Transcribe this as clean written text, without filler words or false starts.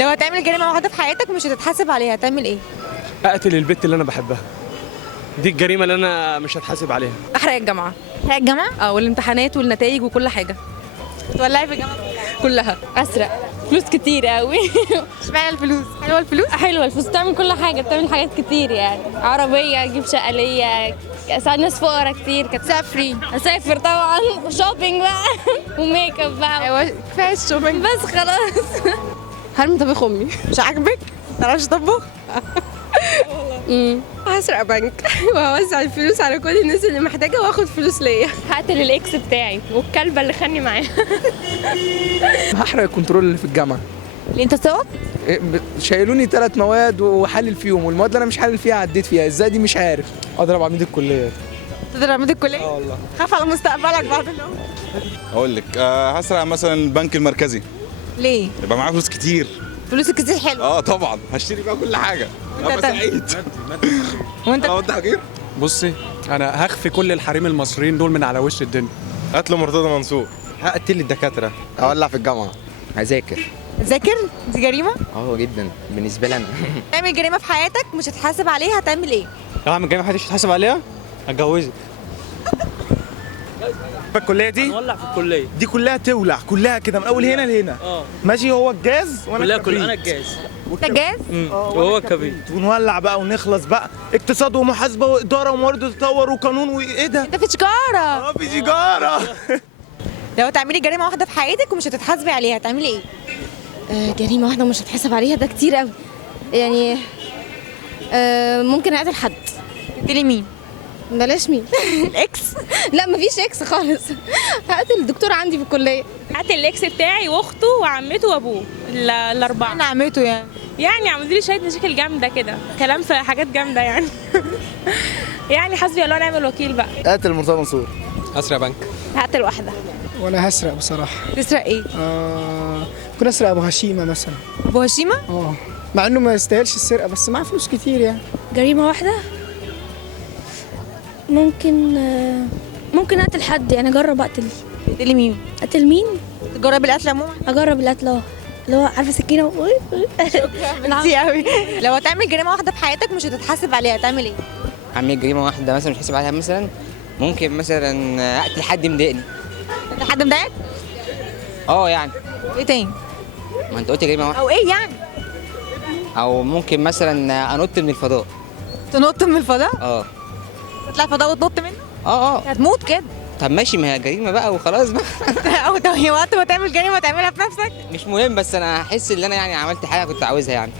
لو هتعمل جريمة واحدة في حياتك مش هتتحاسب عليها هتعمل ايه؟ اقتل البت اللي انا بحبها. دي الجريمه اللي انا مش هتحاسب عليها. احرق الجامعه. هي الجامعة؟ والامتحانات والنتائج وكل حاجه تولعي في الجامعة كلها. اسرق فلوس كتير قوي. اشمعنى الفلوس؟ حلوة الفلوس؟ حلوه الفلوس، بتعمل كل حاجه، بتعمل حاجات كتير يعني، عربيه، اجيب شقه ليا، اساعد ناس فقراء كتير، كانت سافري. اسافر طبعا، شوبينج بقى وميك اب بقى، ايوه كفاية الشوبينج. بس خلاص. هرمي طبيخ امي. مش عاجبك؟ متعرفش تطبخ؟ هسرق بنك وهوزع الفلوس على كل الناس اللي محتاجه واخد فلوس ليا. هقتل الاكس بتاعي والكلبه اللي خاني معاه. هحرق الكنترول اللي في الجامعه. ليه انت سقط؟ شايلوني 3 مواد وحلل فيهم، والمواد اللي انا مش حلل فيها عديت فيها، ازاي دي مش عارف. اضرب عميد الكليه. تضرب عميد الكلية؟ والله. خاف على مستقبلك بعد اليوم. اقول لك هسرق مثلا البنك المركزي، ليه؟ يبقى معاه فلوس كتير. فلوسك كتير حلوة. طبعا هشتري بقى كل حاجه. وأنت ابقى سعيد. وانت انا وضح غير. بصي انا هخفي كل الحريم المصريين دول من على وش الدنيا. قتل مرتضى منصور. هقتل الدكاترة. اولع في الجامعه. هذاكر. ذاكر؟ دي جريمة؟ جدا بالنسبة لي انا. تعمل جريمة في حياتك مش هتحاسب عليها هتعمل ايه؟ لو اعمل جريمه محدش يتحاسب عليها هتجوزك. الكليه دي ولع في الكليه. دي كلها تولع، كلها كده من اول هنا لهنا. ماشي، هو الجاز وانا الكبريت. الجاز انت جاهز؟ وهو الكبريت. ونولع بقى ونخلص بقى. اقتصاد ومحاسبه واداره وموارد تطور وقانون وايه ده؟ انت في تجارة. في سيجاره. لو تعملي جريمة واحدة في حياتك ومش هتتحاسبي عليها هتعملي ايه؟ جريمة واحدة مش هتحاسب عليها، ده كتير قوي يعني. ممكن اقتل حد. تقتلي مين؟ بلاش مين. الاكس؟ لا مفيش اكس خالص. هقتل الدكتور عندي في الكلية. هقتل الاكس بتاعي واخته وعمته وابوه، الاربعه. انا عمته يعني. يعني عملوا لي شويه مشاكل جامده كده، كلام في حاجات جامده يعني. يعني حسبي الله ونعم الوكيل بقى. قتل مرتضى منصور. هسرق بنك. هقتل واحده. وانا هسرق بصراحه. تسرق ايه؟ ممكن اسرق ابو هشيمه مثلا. ابو هشيمة؟ مع انه ما يستاهلش السرقه بس معاه فلوس كتير يعني. جريمة واحدة ممكن اقتل حد، يعني اجرب اقتل. تقتلي مين؟ اقتل مين؟ تجربي القتل عموما؟ اجرب القتل اللي هو عارفه سكينه. كتير قوي. لو هتعمل جريمة واحدة في حياتك مش هتتحاسب عليها هتعمل ايه؟ اعمل جريمة واحدة مثلا مش هحسب عليها، مثلا ممكن مثلا اقتل حد مضايقني. انت حد مضايقك؟ يعني. ايه تاني؟ ما انت قلت جريمة واحدة. او ايه يعني؟ او ممكن مثلا انط من الفضاء. تنط من الفضاء؟ تطلع الفضاء وتنط منه؟ هتموت كده. طب ماشي، ما هي جريمة بقى وخلاص بقى. او طب هي وقت ما تعمل جريمة تعملها بنفسك؟ مش مهم، بس انا هحس ان انا يعني عملت حاجة كنت عاوزها يعني.